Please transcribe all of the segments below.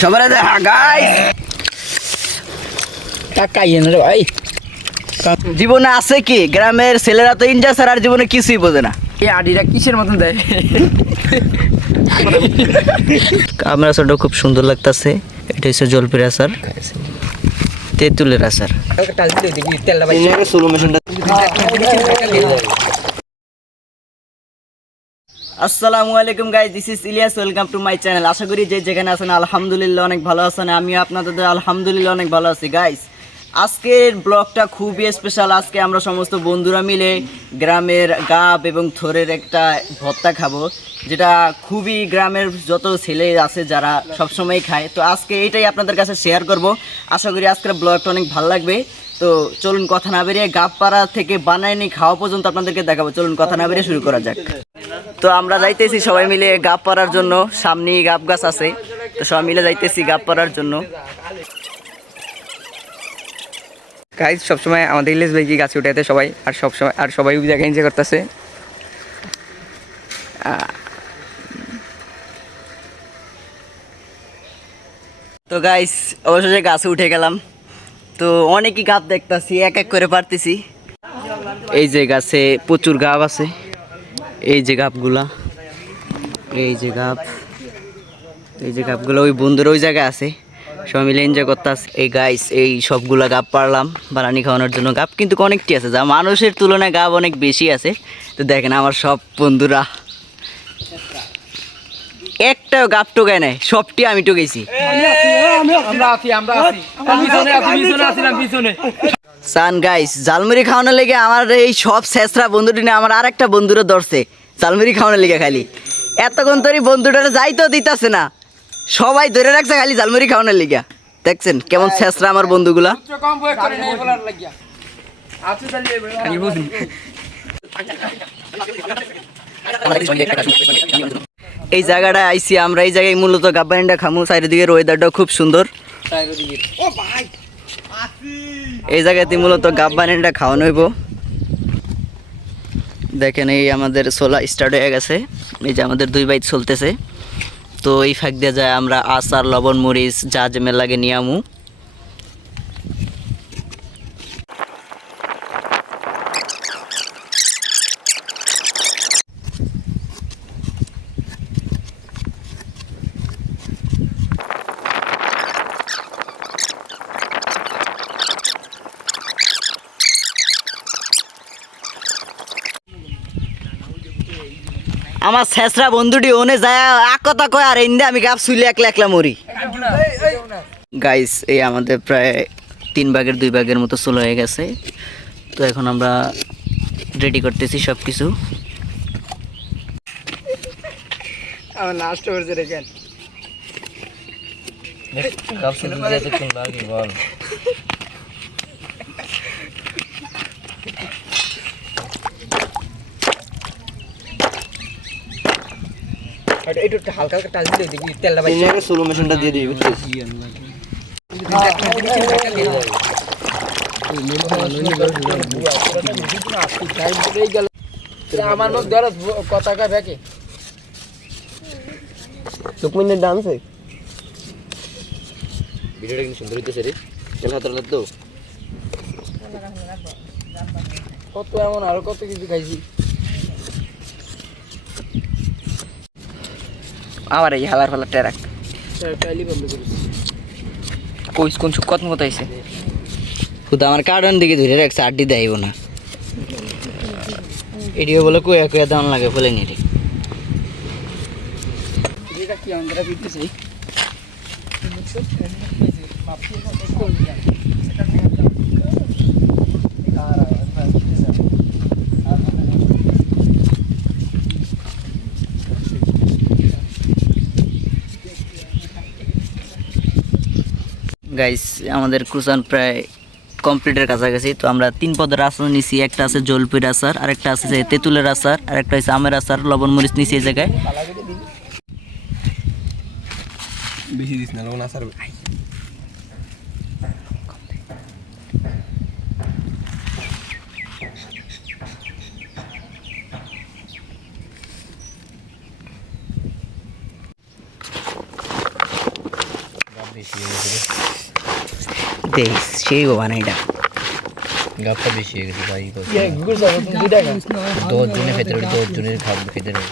সবার গাইস ভাই জীবনে আছে কি? গ্রামের ছেলেরা তো ইনজয় ছাড়া আর জীবনে কিছুই বোঝে না। এই আডিটা কিসের মতন দেয়? আমরা ছোট খুব সুন্দর লাগতেছে। এটা হচ্ছে জলপির আচার, তেঁতুলের আচার। আসসালামু আলাইকুম guys, this is Ilyas, welcome to my channel. আশা করি যে যেখানে আছেন আলহামদুলিল্লাহ অনেক ভালো আছেন। আমিও আপনাদের আলহামদুলিল্লাহ অনেক ভালো আছি। গাইস আজকের ব্লগটা খুবই স্পেশাল। আজকে আমরা সমস্ত বন্ধুরা মিলে গ্রামের গাব এবং থোরের একটা ভর্তা খাবো, যেটা খুবই গ্রামের যত ছেলে আছে যারা সবসময় খায়। তো আজকে এটাই আপনাদের কাছে শেয়ার করব। আশা করি আজকের ব্লগটা অনেক ভালো লাগবে। তো চলুন কথা না বেরিয়ে গাব পাড়া থেকে বানায় নিয়ে খাওয়া পর্যন্ত আপনাদেরকে দেখাবো। চলুন কথা না বেরিয়ে শুরু করা যাক। তো আমরা যাইতেছি সবাই মিলে গাব পাড়ার জন্য। সামনেই গাব গাছ আছে, তো সবাই মিলে যাইতেছি গাব পাড়ার জন্য। গাইস সবসময় আমাদের ইলিশ ভাই কি গাছে উঠাইতে সবাই, আর সবাই ওই জায়গায় এনজয় করতেছে। তো গাইস অবশেষে গাছে উঠে গেলাম। তো অনেকই গাব দেখতেছি, এক এক করে পারতেছি। এই যে গাছে প্রচুর গাব আছে, এই যে গাবগুলা, এই যে গাব, এই যে গাবগুলো ওই বন্ধুরা ওই জায়গায় আছে, সবাই মিলে এনজয় করতে আছে। এই গাইস এই সবগুলা গাব পারলাম বানানি খাওয়ানোর জন্য। গাব কিন্তু অনেকটি আছে, যা মানুষের তুলনায় গাব অনেক বেশি আছে। তো দেখেন আমার সব বন্ধুরা একটাও গাব টোকায় নাই, সবটি আমি টোকাইছি। সান গাইস জালমুড়ি খাওয়ানোর লেগে আমার এই সব শেষরা বন্ধুটি নিয়ে আমার আর একটা বন্ধুরা ধরছে জালমুড়ি খাওয়ানোর লেগে। খালি এতক্ষণ তোরই বন্ধুটারা যাইতেও দিতেছে না, সবাই ধরে রাখছে খালি জালমুড়ি খাওয়ানোর লেগে। দেখছেন কেমন শেষরা আমার বন্ধুগুলা। এই জায়গাটা আইসি আমরা, এই জায়গায় মূলত গাব্বানিটা খামু। চারিদিকের ওয়েদারটাও খুব সুন্দর। এই জায়গাতে মূলত গাব্বানিটা খাওয়ানো হইব। দেখেন এই আমাদের সোলা স্টার্ট হয়ে গেছে, এই যে আমাদের দুই বাইক চলতেছে। তো এই ফাঁক দিয়ে যায় আমরা আচার লবণ মরিচ যা জেমের লাগে নিয়ে আমু। আমার শেষরা বন্ধুটি ওনে যায় কথা কয়, আর এনে আমি গাপ শুইলে একলা একলা মরি। গাইস এই আমাদের প্রায় 3 ভাগের 2 ভাগের মতো চলে হয়ে গেছে। তো এখন আমরা রেডি করতেছি সব কিছু। হালকা হালকা টাচ দিয়ে দিবি, তেলটা বাইরে স্লো মেশিনটা দিয়ে দিবি। আমার মুখ ধর কথা কয় ব্যাকে লুকমিনের ডান্সে ভিডিওটা কিন্তু সুন্দর হইতেছে রে। তেল হাতে লাগতো কত এমন আরো কত কিছু খাইছি। আবার এই হালার ফালার টেরাক কইস কোন কত মতো আইছে। খুদা আমার কার্ডন দিকে ধরে রাখছে, আড্ডি দেয়ও না। এডিও বলে কয়া কয়া দাম লাগে ফলে নি রে। এটা কি আমরা বিদ্যুৎ গাইস আমাদের ক্রুসান প্রায় কমপ্লিটের কাছাকাছি। তো আমরা 3 পদের আচার নিছি। একটা আছে জলপির আচার, আরেকটা আছে তেঁতুলের আচার, আরেকটা হচ্ছে আমের আচার, লবণ মরিচ নিছি এই জায়গায়। বেশি দিস না লবণ আচার। বেশি হয়ে গেছে দেখ সেই বানা এটা গাপটা বেশি হয়ে গেছে ভাই 10 জনের ভেতরে 10 জনের খাবে খেতে নেই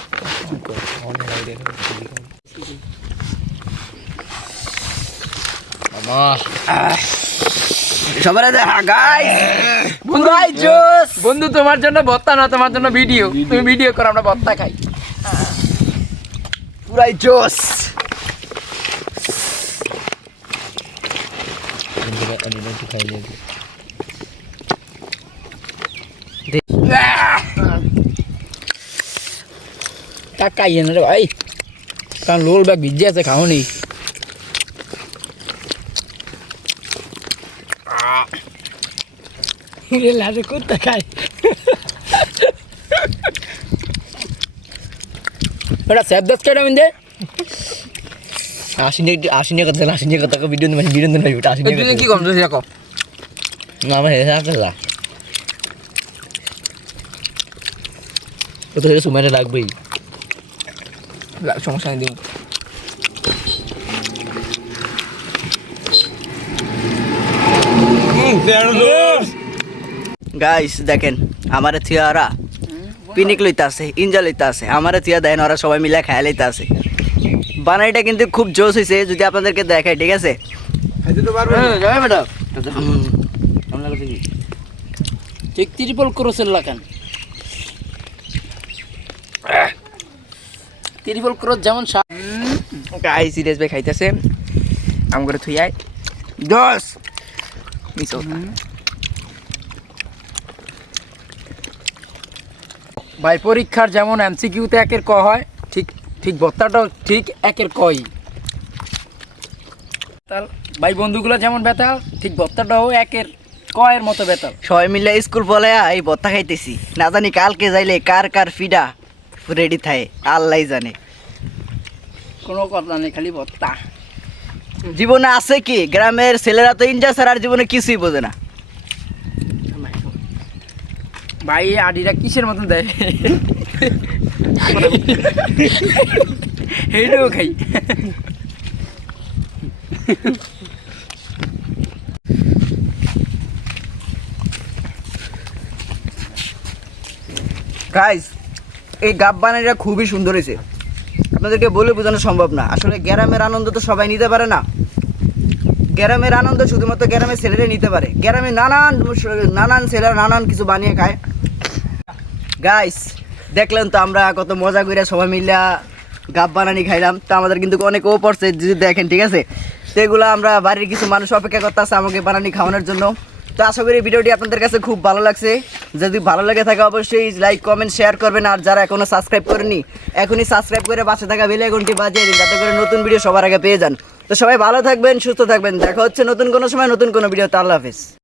মামা সবার গাইস বন্ধু তোমার জন্য ভত্তা না তোমার জন্য ভিডিও তুমি ভিডিও করো আমরা ভত্তা খাই পুরাই জোস খাইলে টাকাই না রে ভাই কারণ লোল ব্যাগ ভিজে আছে খাও নি লাজে করতে খাই ওটা স্যাপ দাস কেটে মিন্দে আসিনি কথা ভিডিও নাই ওটা আসিনি তুই কি কম তুই দেখো না আমার হেসে আসলা তো সময়টা লাগবেই সমস্যা নেই দিব গাইস দেখেন আমারে থিয়া ওরা পিনিক লইতে আছে ইঞ্জা লইতে আছে আমারে থিয়া দেখেন ওরা সবাই মিলে খায়া লইতে আছে বানাইটা কিন্তু খুব জোস হয়েছে যদি আপনাদেরকে দেখাই ঠিক আছে ঠিক ত্রিপল ক্রসের লাগান ত্রিপল ক্রস যেমন গাইস সিরিয়াস ভাই খাইতেছে আম করে থুই আই 10 মিস হতা ভাই পরীক্ষার যেমন এমসিকিউতে একের ক হয় ঠিক ঠিক ভত্তাটাও ঠিক একের কই তাল ভাই বন্ধুগুলো যেমন বেতাল ঠিক ভত্তাটাও একের কয়ের মতো বেতাল সবাই মিলে স্কুল পলায়া এই ভত্তা খাইতেছি না জানি কালকে যাইলে কার কার ফিডা রেডি থাকে আল্লাহ জানে কোনো কথা নেই খালি ভত্তা জীবনে আছে কি গ্রামের ছেলেরা তো ইনজা ছাড়া আর জীবনে কিছুই বোঝে না ভাই আডিরা কিসের মতন দেয় হেডও খাই গাইস এই গাব বানাইটা খুবই সুন্দর হয়েছে আপনাদেরকে বলে বোঝানো সম্ভব না আসলে গ্রামের আনন্দ তো সবাই নিতে পারে না গ্রামের আনন্দ শুধুমাত্র গ্রামের ছেলেরা নিতে পারে গ্রামে নানান ছেলেরা নানান কিছু বানিয়ে খায় গাইস দেখলেন তো আমরা কত মজা করে সবাই মিলে গাব বানানি খাইলাম তো আমাদের কিন্তু অনেক ও পড়ছে যদি দেখেন ঠিক আছে তো এগুলো আমরা বাড়ির কিছু মানুষ অপেক্ষা করতে আছে আমাকে বানানি খাওয়ানোর জন্য তো আশা করি ভিডিওটি আপনাদের কাছে খুব ভালো লাগছে যদি ভালো লাগে থাকে অবশ্যই লাইক কমেন্ট শেয়ার করবেন আর যারা এখনও সাবস্ক্রাইব করেনি এখনই সাবস্ক্রাইব করে পাশে থাকা বেল আইকনটি বাজিয়ে দিন যাতে করে নতুন ভিডিও সবার আগে পেয়ে যান তো সবাই ভালো থাকবেন সুস্থ থাকবেন দেখা হচ্ছে নতুন কোনো সময় নতুন কোনো ভিডিওতে আল্লাহ হাফেজ